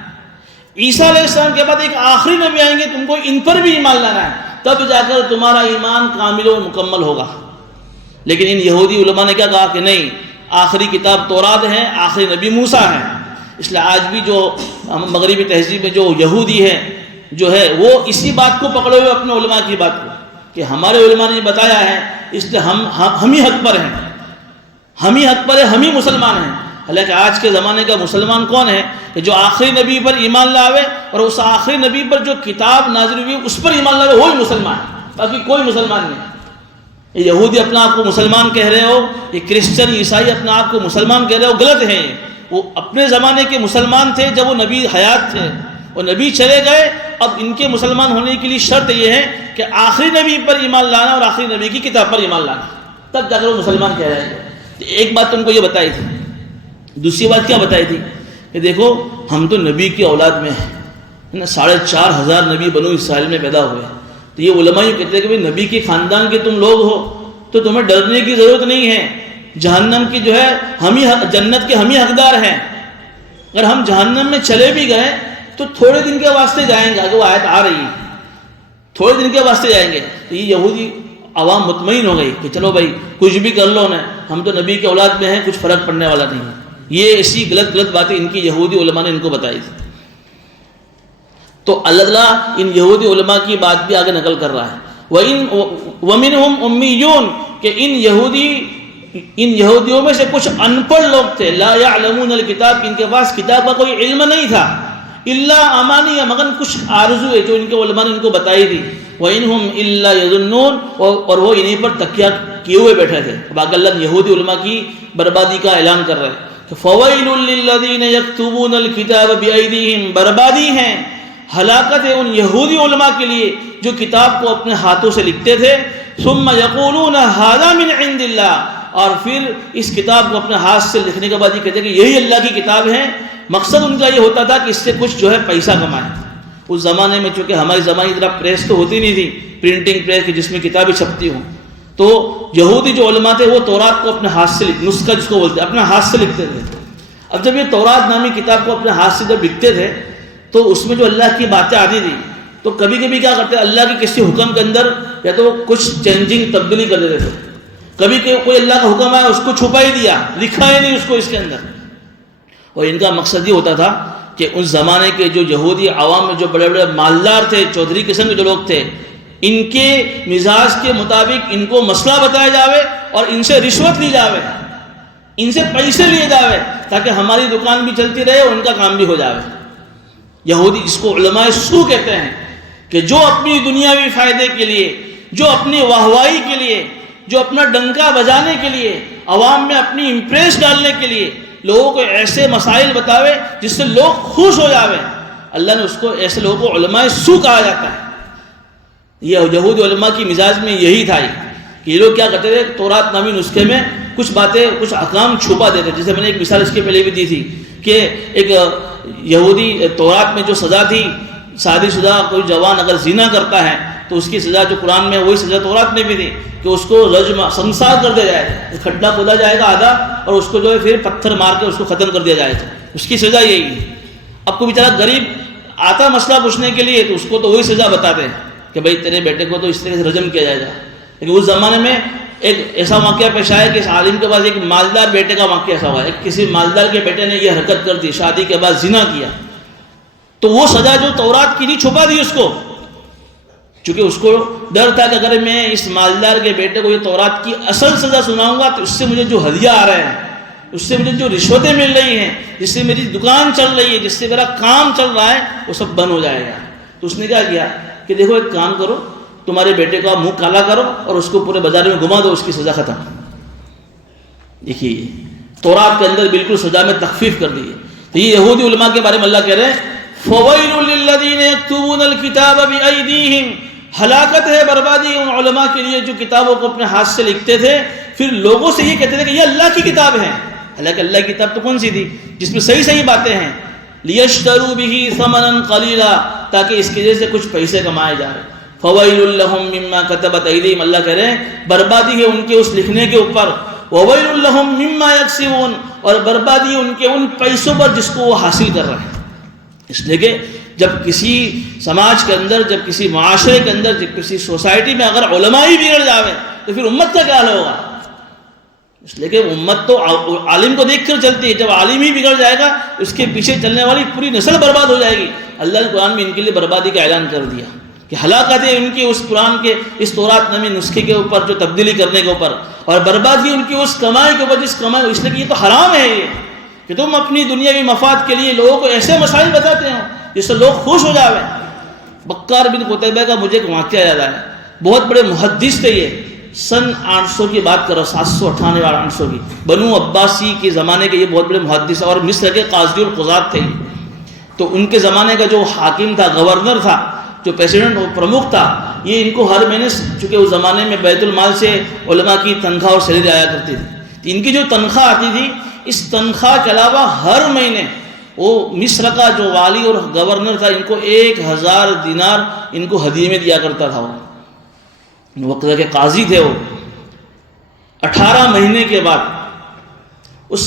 عیسیٰ علیہ السلام کے بعد ایک آخری نبی آئیں گے، تم کو ان پر بھی ایمان لانا ہے، تب جا کر تمہارا ایمان کامل و مکمل ہوگا. لیکن ان یہودی علماء نے کیا کہا کہ نہیں، آخری کتاب تورات ہے، آخری نبی موسیٰ ہے. اس لیے آج بھی جو مغربی تہذیب میں جو یہودی ہے جو ہے وہ اسی بات کو پکڑے ہوئے اپنے علماء کی بات کو کہ ہمارے علماء نے بتایا ہے اس لیے ہم ہی حق پر ہیں، ہم ہی حق پر ہیں، ہم ہی مسلمان ہیں. حالانکہ آج کے زمانے کا مسلمان کون ہے کہ جو آخری نبی پر ایمان لاوے اور اس آخری نبی پر جو کتاب نازل ہوئی اس پر ایمان لاوے، وہی مسلمان ہے، باقی کوئی مسلمان نہیں. یہ یہودی اپنا آپ کو مسلمان کہہ رہے ہو، یہ کرسچن عیسائی اپنا آپ کو مسلمان کہہ رہے ہو، غلط ہیں. وہ اپنے زمانے کے مسلمان تھے جب وہ نبی حیات تھے، وہ نبی چلے گئے. اب ان کے مسلمان ہونے کے لیے شرط یہ ہے کہ آخری نبی پر ایمان لانا اور آخری نبی کی کتاب پر ایمان لانا، تب جا کر وہ مسلمان کہہ رہے ہیں. ایک بات تم کو یہ بتائی تھی. دوسری بات کیا بتائی تھی کہ دیکھو ہم تو نبی کی اولاد میں ہیں، 4,500 نبی بنو اسرائیل میں پیدا ہوئے. تو یہ علماء یہ کہتے ہیں کہ نبی کے خاندان کے تم لوگ ہو تو تمہیں ڈرنے کی ضرورت نہیں ہے. جہنم کی جو ہے ہم ہی، جنت کے ہم ہی حقدار ہیں. اگر ہم جہنم میں چلے بھی گئے تو تھوڑے دن کے واسطے جائیں گے، اگر وہ آیت آ رہی ہے تھوڑے دن کے واسطے جائیں گے. تو یہ یہودی عوام مطمئن ہو گئی کہ چلو بھائی کچھ بھی کر لو نا، ہم تو نبی کے اولاد میں ہیں، کچھ فرق پڑنے والا نہیں ہے. یہ ایسی غلط باتیں ان کی یہودی علماء نے ان کو بتائی تھی. تو اللہ تعالیٰ ان یہودی علماء کی بات بھی آگے نقل کر رہا ہے. وَمِنْهُمْ أُمِّيُّونَ کہ ان یہودی ان یہودیوں میں سے کچھ ان پڑھ لوگ تھے، لا یعلمون الکتاب، ان کے پاس کتاب کا کوئی علم نہیں تھا، الا امانی، مگر کچھ آرزو ہے جو ان کے علماء نے ان کو بتائی تھی، وَإِنْهُمْ إِلَّا يَظُنُّونَ، اور وہ انہیں پر تکیہ کیے ہوئے بیٹھے تھے۔ اب آگے اللہ یہودی علماء کی بربادی کا اعلان کر رہے ہیں، فَوَيْلٌ لِّلَّذِينَ يَكْتُبُونَ الْكِتَابَ بِأَيْدِيهِمْ، بربادی ہے، ہلاکت ہے ان یہودی علماء کے لیے جو کتاب کو اپنے ہاتھوں سے لکھتے تھے، ثُمَّ يَقُولُونَ هَذَا مِنْ عِنْدِ اللَّهِ، اور پھر اس کتاب کو اپنے ہاتھ سے لکھنے کے بعد یہ کہتے ہیں کہ یہی اللہ کی کتاب ہے۔ مقصد ان کا یہ ہوتا تھا کہ اس سے کچھ جو ہے پیسہ کمائیں۔ اس زمانے میں چونکہ ہماری زمانے کی طرح پریس تو ہوتی نہیں تھی، پرنٹنگ پریس کی جس میں کتابیں چھپتی ہوں، تو یہودی جو علماء تھے وہ تورات کو اپنے ہاتھ سے نسخہ جس کو بولتے ہیں اپنے ہاتھ سے لکھتے تھے۔ اب جب یہ تورات نامی کتاب کو اپنے ہاتھ سے جب لکھتے تھے تو اس میں جو اللہ کی باتیں آتی تھی تو کبھی کبھی کیا کرتے اللہ کے کسی حکم کے اندر یا تو کچھ چینجنگ تبدیلی کر دیتے تھے، کبھی کوئی اللہ کا حکم آیا اس کو چھپا ہی دیا، لکھا ہی نہیں اس کو اس کے اندر۔ اور ان کا مقصد یہ ہوتا تھا کہ اس زمانے کے جو یہودی عوام میں جو بڑے بڑے مالدار تھے، چودھری قسم کے جو لوگ تھے، ان کے مزاج کے مطابق ان کو مسئلہ بتایا جاوے اور ان سے رشوت لی جاوے، ان سے پیسے لیے جاوے تاکہ ہماری دکان بھی چلتی رہے اور ان کا کام بھی ہو جاوے۔ یہودی جس کو علماء سو کہتے ہیں کہ جو اپنی دنیاوی فائدے کے لیے، جو اپنی واہوائی کے لیے، جو اپنا ڈنکا بجانے کے لیے، عوام میں اپنی امپریس ڈالنے کے لیے لوگوں کو ایسے مسائل بتاوے جس سے لوگ خوش ہو جاوے، اللہ نے اس کو ایسے لوگوں کو علماء سو کہا جاتا ہے۔ یہ یہودی علماء کی مزاج میں یہی تھا کہ یہ لوگ کیا کرتے تھے، تورات نامی نسخے میں کچھ باتیں کچھ احکام چھپا دیتے، جیسے میں نے ایک مثال اس کے پہلے بھی دی تھی کہ ایک یہودی تورات میں جو سزا تھی، شادی شدہ کوئی جوان اگر زنا کرتا ہے تو اس کی سزا جو قرآن میں وہی سزا تورات میں بھی تھی کہ اس کو رجم سنسار کر دیا جائے، کھڈا کھودا جائے گا آدھا اور اس کو جو ہے پھر پتھر مار کے اس کو ختم کر دیا جائے گا، اس کی سزا یہی ہے۔ اب کوئی بیچارہ غریب آتا مسئلہ پوچھنے کے لیے تو اس کو تو وہی سزا بتاتے ہیں کہ بھائی تیرے بیٹے کو تو اس طرح سے رجم کیا جائے گا۔ لیکن اس زمانے میں ایک ایسا واقعہ پیش آیا کہ اس عالم کے پاس ایک مالدار بیٹے کا واقعہ ایسا ہوا، ایک کسی مالدار کے بیٹے نے یہ حرکت کر دی، شادی کے بعد زنا کیا، تو وہ سزا جو تورات کی نہیں چھپا دی اس کو، چونکہ اس کو ڈر تھا کہ اگر میں اس مالدار کے بیٹے کو یہ تورات کی اصل سزا سناؤں گا تو اس سے مجھے جو ہدیہ آ رہے ہیں، اس سے مجھے جو رشوتیں مل رہی ہیں، جس سے میری دکان چل رہی ہے، جس سے میرا کام چل رہا ہے، وہ سب بند ہو جائے گا۔ تو اس نے کیا کیا کہ دیکھو ایک کام کرو، تمہارے بیٹے کا منہ کالا کرو اور اس کو پورے بازار میں گھما دو، اس کی سزا ختم۔ دیکھیے تورات کے اندر بالکل سزا میں تخفیف کر دی ہے۔ تو یہ یہودی علماء کے بارے میں اللہ کہہ رہے ہیں فَوَيْلٌ لِّلَّذِينَ يَكْتُبُونَ الْكِتَابَ بِأَيْدِيهِمْ، ہلاکت ہے، بربادی ہے ان علماء کے لیے جو کتابوں کو اپنے ہاتھ سے لکھتے تھے، پھر لوگوں سے یہ کہتے تھے کہ یہ اللہ کی کتاب ہے، حالانکہ اللہ کی کتاب تو کون سی تھی جس میں صحیح صحیح باتیں ہیں، لِيَشْتَرُوا بِهِ ثَمَنًا قَلِيلًا، تاکہ اس کی وجہ سے کچھ پیسے کمائے جائیں۔ فَوَيْلٌ لَّهُم مِّمَّا كَتَبَتْ أَيْدِيهِمْ، اللہ کہہ رہے ہیں بربادی ہے ان کے اس لکھنے کے اوپر، وَوَيْلٌ لَّهُم مِّمَّا يَكْسِبُونَ، اور بربادی ہے ان کے ان پیسوں پر جس کو وہ حاصل کر رہے ہیں۔ اس لیے کہ جب کسی سماج کے اندر، جب کسی معاشرے کے اندر، جب کسی سوسائٹی میں اگر علماء ہی بگڑ جاوے تو پھر امت کا کیا حال ہوگا؟ اس لیے کہ امت تو عالم کو دیکھ کر چلتی ہے، جب عالم ہی بگڑ جائے گا اس کے پیچھے چلنے والی پوری نسل برباد ہو جائے گی۔ اللہ نے قرآن میں ان کے لیے بربادی کا اعلان کر دیا کہ ہلاکت ہے ان کی اس قرآن کے اس تورات نامی نسخے کے اوپر جو تبدیلی کرنے کے اوپر، اور بربادی ان کی اس کمائی کے اوپر جس کمائی، اس لیے کہ یہ تو حرام ہے یہ کہ تم اپنی دنیاوی مفاد کے لیے لوگوں کو ایسے مسائل بتاتے ہو جس سے لوگ خوش ہو جاوے۔ بکار بن قتیبہ کا مجھے ایک واقعہ یاد آیا، بہت بڑے محدث تھے یہ، سن 800 کی بات کرو، 798 اور 800 کی، بنو عباسی کے زمانے کے یہ بہت بڑے محدث اور مصر کے قاضی القضات تھے۔ تو ان کے زمانے کا جو حاکم تھا، گورنر تھا، جو پریسیڈنٹ اور پرمکھ تھا، یہ ان کو ہر مہینے، چونکہ اس زمانے میں بیت المال سے علماء کی تنخواہ اور سیلری آیا کرتی تھی، ان کی جو تنخواہ آتی تھی، اس تنخواہ کے علاوہ ہر مہینے وہ مصر کا جو والی اور گورنر تھا ان کو 1000 دینار ان کو ہدیے میں دیا کرتا تھا۔ وہ وقت کے قاضی تھے، وہ 18 مہینے کے بعد اس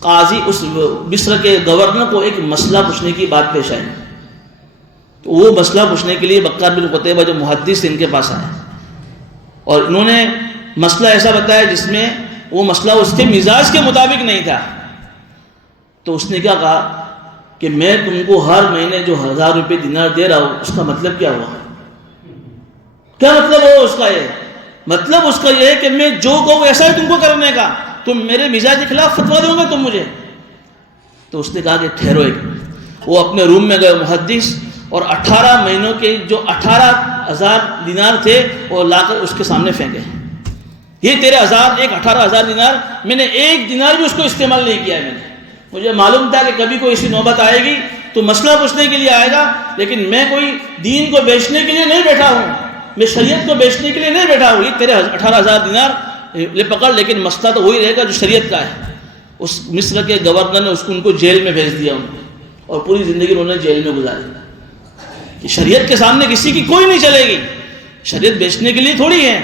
قاضی، اس مصر کے گورنر کو ایک مسئلہ پوچھنے کی بات پیش آئی، تو وہ مسئلہ پوچھنے کے لیے بکار بن قتیبہ جو محدث ان کے پاس آئے، اور انہوں نے مسئلہ ایسا بتایا جس میں وہ مسئلہ اس کے مزاج کے مطابق نہیں تھا۔ تو اس نے کیا کہا کہ میں تم کو ہر مہینے جو 1000 روپے دینار دے رہا ہوں، اس کا مطلب کیا ہوا؟ کیا مطلب ہو اس کا؟ یہ مطلب اس کا یہ ہے کہ میں جو کہوں ایسا ہے تم کو کرنے کا، تم میرے مزاج کے خلاف فتویٰ دو گے تم مجھے. تو اس نے کہا کہ ٹھہرو ایک. وہ اپنے روم میں گئے محدث، اور 18 مہینوں کے جو 18,000 دینار تھے وہ لا کر اس کے سامنے پھینکے. یہ تیرے 18,000 دینار، میں نے ایک دینار بھی اس کو استعمال نہیں کیا ہے. مجھے معلوم تھا کہ کبھی کوئی ایسی نوبت آئے گی تو مسئلہ پوچھنے کے لیے آئے گا، لیکن میں کوئی دین کو بیچنے کے لیے نہیں بیٹھا ہوں، میں شریعت کو بیچنے کے لیے نہیں بیٹھا ہوں. یہ تیرے 18,000 دینار لے پکڑ، لیکن مسئلہ تو وہی رہے گا جو شریعت کا ہے. اس مصر کے گورنر نے ان کو جیل میں بھیج دیا، اور پوری زندگی انہوں نے جیل میں گزاری. کہ شریعت کے سامنے کسی کی کوئی نہیں چلے گی. شریعت بیچنے کے لیے تھوڑی ہے،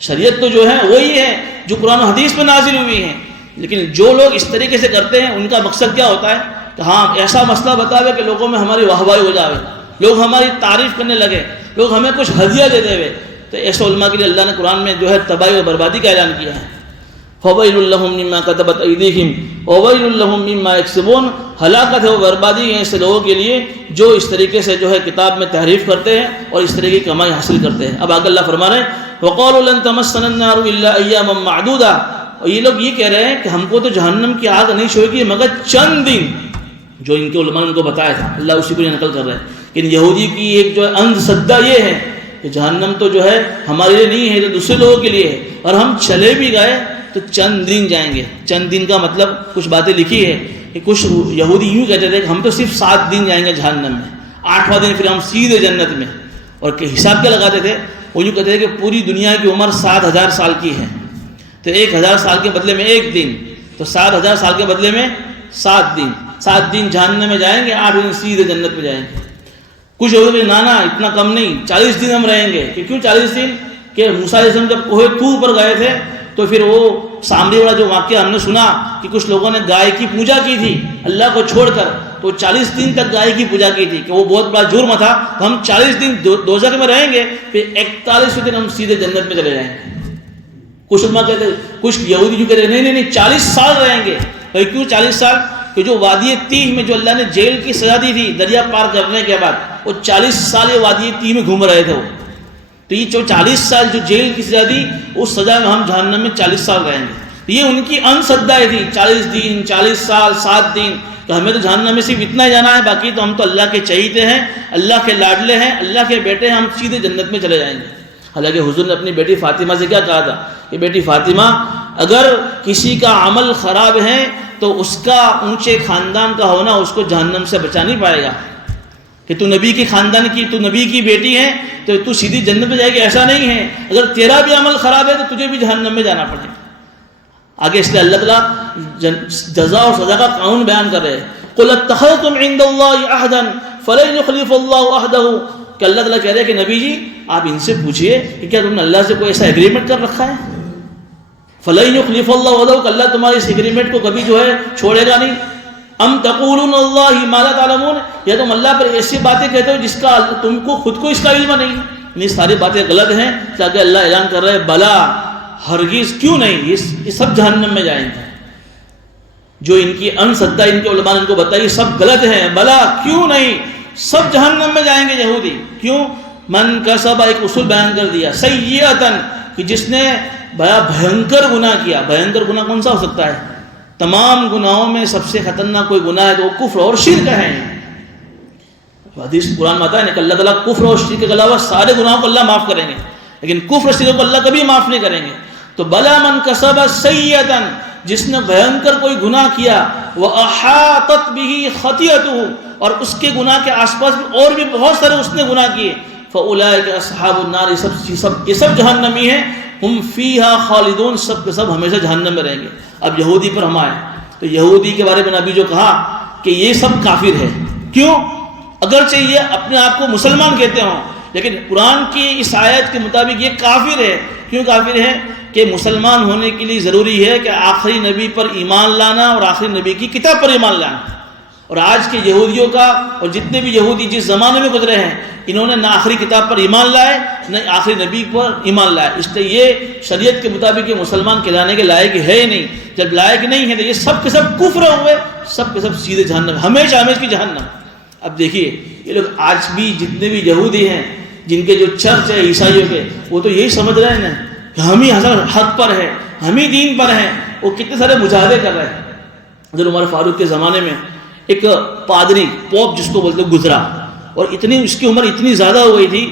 شریعت تو جو ہے وہی ہے جو قرآن و حدیث پہ نازل ہوئی ہے. لیکن جو لوگ اس طریقے سے کرتے ہیں ان کا مقصد کیا ہوتا ہے کہ ہاں ایسا مسئلہ بتاوے کہ لوگوں میں ہماری واہوائی ہو جاوے، لوگ ہماری تعریف کرنے لگے، لوگ ہمیں کچھ ہدیہ دیتے ہوئے. تو ایسے علماء کے لیے اللہ نے قرآن میں جو ہے تباہی و بربادی کا اعلان کیا ہے. فَوَيْلٌ لَّهُم مِّمَّا كَتَبَتْ أَيْدِيهِمْ وَوَيْلٌ لَّهُم مِّمَّا يَكْسِبُونَ. ہلاکت ہے و بربادی ہے ایسے لوگوں کے لیے جو اس طریقے سے جو ہے کتاب میں تحریف کرتے ہیں اور اس طریقے کی کمائی حاصل کرتے ہیں. اب آگے اللہ فرما رہے ہیں وَقَالُوا لَن تَمَسَّنَا النَّارُ إِلَّا أَيَّامًا مَّعْدُودَةً. اور یہ لوگ یہ کہہ رہے ہیں کہ ہم کو تو جہنم کی آگ نہیں چھوئے گی مگر چند دن. جو ان کے علماء نے ان کو بتایا تھا، اللہ اسی کو نقل کر رہے ہیں. لیکن یہودی کی ایک جو اندھ سدہ یہ ہے کہ جہنم تو جو ہے ہمارے لیے نہیں ہے، تو دوسرے لوگوں کے لیے ہے، اور ہم چلے بھی گئے تو چند دن جائیں گے. چند دن کا مطلب کچھ باتیں لکھی ہے کہ کچھ یہودی یوں کہتے تھے کہ ہم تو صرف 7 دن جائیں گے جہنم میں، 8واں دن پھر ہم سیدھے جنت میں. اور کہ حساب کیا لگاتے تھے؟ وہ یوں کہتے تھے کہ پوری دنیا کی عمر 7,000 سال کی ہے، تو 1,000 سال کے بدلے میں 1 دن، تو 7,000 سال کے بدلے میں 7 دن. 7 دن جہنم میں جائیں گے، 8 دن سیدھے جنت میں جائیں گے. کچھ یہودی نانا اتنا کم نہیں، 40 دن ہم رہیں گے. کہ کیوں 40 دن؟ کہ موسیٰ علیہ السلام جب کوہ طور پر گئے تھے تو پھر وہ سامری والا جو واقعہ ہم نے سنا کہ کچھ لوگوں نے گائے کی پوجا کی تھی اللہ کو چھوڑ کر، تو 40 دن تک گائے کی پوجا کی تھی کہ وہ بہت بڑا جرم تھا. تو ہم 40 دن دوزخ میں رہیں گے، پھر 41 دن ہم سیدھے جنت میں چلے جائیں گے. کچھ علماء کہتے ہیں، کچھ یہودی جو کہتے ہیں نہیں 40 سال رہیں گے. بھائی کیوں 40 سال؟ کہ جو وادی تیہ میں جو اللہ نے جیل کی سزا دی تھی دریا پار کرنے کے بعد، وہ 40 سال یہ وادی تیہ میں گھوم رہے تھے وہ. تو یہ جو 40 سال جو جیل کی سزا دی، اس سزا میں ہم جہنم میں 40 سال رہیں گے. یہ ان کی انصدائی تھی، 40 دن 40 سال 7 دن. تو ہمیں تو جہنم میں صرف اتنا ہی جانا ہے، باقی تو ہم تو اللہ کے چہیتے ہیں، اللہ کے لاڈلے ہیں، اللہ کے بیٹے ہیں، ہم سیدھے جنت میں چلے جائیں گے. حالانکہ حضور نے اپنی بیٹی فاطمہ سے کیا کہا تھا کہ بیٹی فاطمہ، اگر کسی کا عمل خراب ہے تو اس کا اونچے خاندان کا ہونا اس کو جہنم سے بچا نہیں پائے گا. کہ تو نبی کی خاندان کی، تو نبی کی بیٹی ہے تو تو سیدھی جنت میں جائے گی، ایسا نہیں ہے. اگر تیرا بھی عمل خراب ہے تو تجھے بھی جہنم میں جانا پڑے گا. آگے اس لیے اللہ تعالیٰ جزا اور سزا کا قانون بیان کر رہے ہیں. قُلْ اتَّخَذْتُمْ عِندَ اللَّهِ عَهْدًا فَلَنْ يُخْلِفَ اللَّهُ عَهْدَهُ. کہ اللہ تعالیٰ کہہ رہے ہیں کہ نبی جی آپ ان سے پوچھئے کہ کیا تم نے اللہ سے کوئی ایسا ایگریمنٹ کر رکھا ہے؟ فَلَنْ يُخْلِفَ اللَّهُ عَهْدَهُ، کہ اللہ تمہارے اس ایگریمنٹ کو کبھی جو ہے چھوڑے گا نہیں. ام تقولون اللہ ما لا تعلمون، یا تم اللہ پر ایسی باتیں کہتے ہو جس کا تم کو خود کو اس کا علم نہیں. یہ ساری باتیں غلط ہیں. تاکہ اللہ اعلان کر رہے ہیں بلا، ہرگز کیوں نہیں، یہ سب جہنم میں جائیں گے. جو ان کی انصدہ ان کے علماء نے ان کو بتائی سب غلط ہیں. بلا کیوں نہیں، سب جہنم میں جائیں گے یہودی. کیوں؟ من کسب، ایک اصول بیان کر دیا، سیئۃً، کہ جس نے بڑا بھینکر گناہ کیا. بھینکر گناہ کون سا ہو سکتا ہے؟ تمام گناہوں میں سب سے خطرناک کوئی گناہ ہے تو وہ کفر اور شرک ہے. حدیث قرآن میں آتا ہے کہ اللہ تعالیٰ کفر اور شرک کے علاوہ سارے گناہوں کو اللہ معاف کریں گے، لیکن کفر اور شرک کو اللہ کبھی معاف نہیں کریں گے. تو بلا من کسب سیئۃً، جس نے بھینکر کوئی گناہ کیا، وَأَحَاطَتْ بِهِ خَطِيئَتُهُ، اور اس کے گناہ کے آس پاس اور بھی بہت سارے اس نے گناہ کیے، فَأُولَٰئِكَ أَصْحَابُ النَّارِ، یہ سب جہنمی ہیں. ہم فیہا خالدون، سب کے سب ہمیشہ جہنم میں رہیں گے. اب یہودی پر ہم آئے تو یہودی کے بارے میں نبی جو کہا کہ یہ سب کافر ہے. کیوں؟ اگرچہ یہ اپنے آپ کو مسلمان کہتے ہوں، لیکن قرآن کی اس آیت کے مطابق یہ کافر ہے. کیوں کافر ہے؟ کہ مسلمان ہونے کے لیے ضروری ہے کہ آخری نبی پر ایمان لانا اور آخری نبی کی کتاب پر ایمان لانا. اور آج کے یہودیوں کا، اور جتنے بھی یہودی جس زمانے میں گزرے ہیں، انہوں نے نہ آخری کتاب پر ایمان لائے نہ آخری نبی پر ایمان لائے. اس لیے یہ شریعت کے مطابق یہ مسلمان کہلانے کے لائق ہے ہی نہیں. جب لائق نہیں ہے تو یہ سب کے سب کفر ہوئے، سب کے سب سیدھے جہنم، ہمیشہ ہمیشہ کی جہنم. اب دیکھیے یہ لوگ آج بھی جتنے بھی یہودی ہیں جن کے جو چرچ ہے عیسائیوں کے، وہ تو یہی سمجھ رہے ہیں نا کہ ہم ہی حق پر ہیں، ہم ہی دین پر ہیں. وہ کتنے سارے مجاہدے کر رہے ہیں. حضرت عمر فاروق کے زمانے میں ایک پادری پوپ جس کو بولتے گزرا، اور اس کی عمر اتنی زیادہ ہو گئی تھی،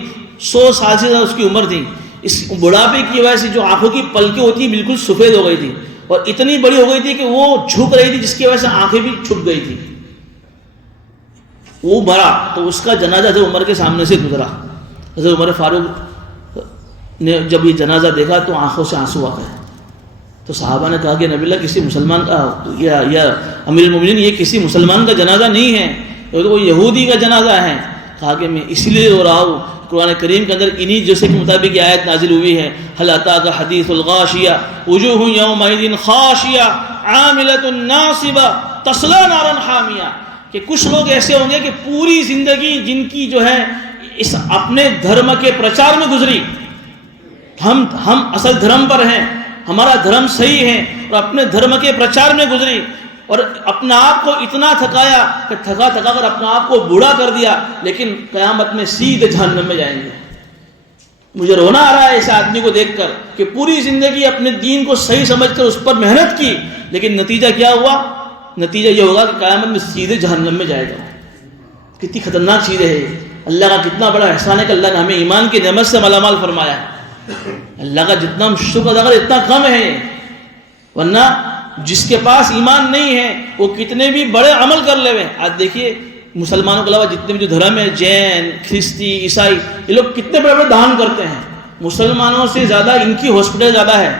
100 سال سے زیادہ اس کی عمر تھی. اس بڑھاپے کی وجہ سے جو آنکھوں کی پلکیں ہوتی ہیں بالکل سفید ہو گئی تھی، اور اتنی بڑی ہو گئی تھی کہ وہ جھک رہی تھی، جس کی وجہ سے آنکھیں بھی چھپ گئی تھی. وہ مرا تو اس کا جنازہ حضرت عمر کے سامنے سے گزرا. حضرت عمر فاروق نے جب یہ جنازہ دیکھا تو آنکھوں سے آنسو آ گئے. تو صحابہ نے کہا کہ نبی اللہ کسی مسلمان کا یا امیر المومنین یہ کسی مسلمان کا جنازہ نہیں ہے، یہ تو کوئی یہودی کا جنازہ ہے. کہا کہ میں اس لیے رو رہا ہوں، قرآن کریم کے اندر انہی جیسے کے مطابق یہ آیت نازل ہوئی ہے، هل اتاك حدیث الغاشیہ وجوہ یومئذ خاشیہ عاملۃ ناصبہ تصلی نارا حامیہ، کہ کچھ لوگ ایسے ہوں گے کہ پوری زندگی جن کی جو ہے اس اپنے دھرم کے پرچار میں گزری، ہم اصل دھرم پر ہیں، ہمارا دھرم صحیح ہے، اور اپنے دھرم کے پرچار میں گزری، اور اپنا آپ کو اتنا تھکایا کہ تھکا کر اپنا آپ کو بوڑھا کر دیا، لیکن قیامت میں سیدھے جہنم میں جائیں گے. مجھے رونا آ رہا ہے اس آدمی کو دیکھ کر کہ پوری زندگی اپنے دین کو صحیح سمجھ کر اس پر محنت کی، لیکن نتیجہ کیا ہوا؟ نتیجہ یہ ہوگا کہ قیامت میں سیدھے جہنم میں جائے گا. کتنی خطرناک چیز ہے. اللہ کا کتنا بڑا احسان ہے کہ اللہ نے ہمیں ایمان کی نعمت سے مالا مال فرمایا. اللہ کا جتنا ہم شکر ادا کریں اتنا کم ہے، ورنہ جس کے پاس ایمان نہیں ہے وہ کتنے بھی بڑے عمل کر لے. آج دیکھیے مسلمانوں کے علاوہ جتنے بھی جو دھرم ہے، جین، خرستی، عیسائی، یہ لوگ کتنے بڑے بڑے دان کرتے ہیں. مسلمانوں سے زیادہ ان کی ہاسپٹل زیادہ ہے،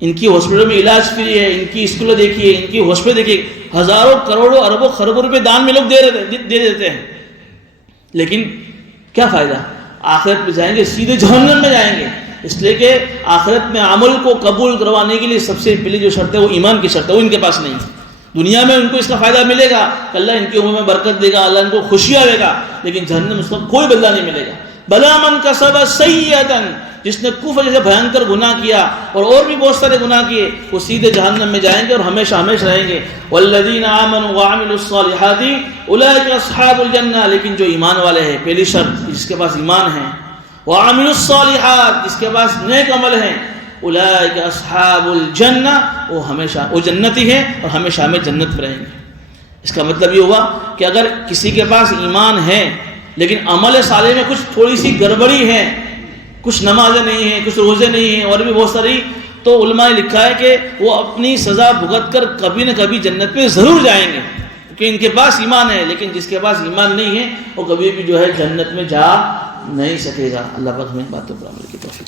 ان کی ہاسپٹل میں علاج فری ہے، ان کی اسکولیں دیکھیے، ان کی ہاسپٹل دیکھیے، ہزاروں کروڑوں اربوں خربوں روپے دان میں لوگ دے دیتے ہیں. لیکن کیا فائدہ؟ آخرت میں جائیں گے سیدھے جہنم میں جائیں گے. اس لیے کہ آخرت میں عمل کو قبول کروانے کے لیے سب سے پہلی جو شرط ہے وہ ایمان کی شرط ہے، وہ ان کے پاس نہیں ہے. دنیا میں ان کو اس کا فائدہ ملے گا کہ اللہ ان کی عمر میں برکت دے گا، اللہ ان کو خوشیاں دے گا، لیکن جہنم اس کا کوئی بدلہ نہیں ملے گا. بلا من کسب سیئۃ، جس نے کفر جیسے بھیانکر گناہ کیا اور بھی بہت سارے گناہ کیے، وہ سیدھے جہنم میں جائیں گے اور ہمیشہ ہمیشہ رہیں گے. والذین آمنوا وعملوا الصالحات اولئک اصحاب الجنہ، لیکن جو ایمان والے ہیں، پہلی شرط جس کے پاس ایمان ہے، وعملوا الصالحات جس کے پاس نیک عمل ہیں، اولئک اصحاب الجنہ، وہ جنتی ہیں اور ہمیشہ ہمیں جنت میں رہیں گے. اس کا مطلب یہ ہوا کہ اگر کسی کے پاس ایمان ہے لیکن عمل صالح میں کچھ تھوڑی سی گڑبڑی ہے، کچھ نمازیں نہیں ہیں، کچھ روزے نہیں ہیں اور بھی بہت ساری، تو علماء نے لکھا ہے کہ وہ اپنی سزا بھگت کر کبھی نہ کبھی جنت میں ضرور جائیں گے، کیونکہ ان کے پاس ایمان ہے. لیکن جس کے پاس ایمان نہیں ہے وہ کبھی بھی جو ہے جنت میں جا نہیں سکے گا. اللہ پاک ہمیں باتوں پر عمل کی توفیق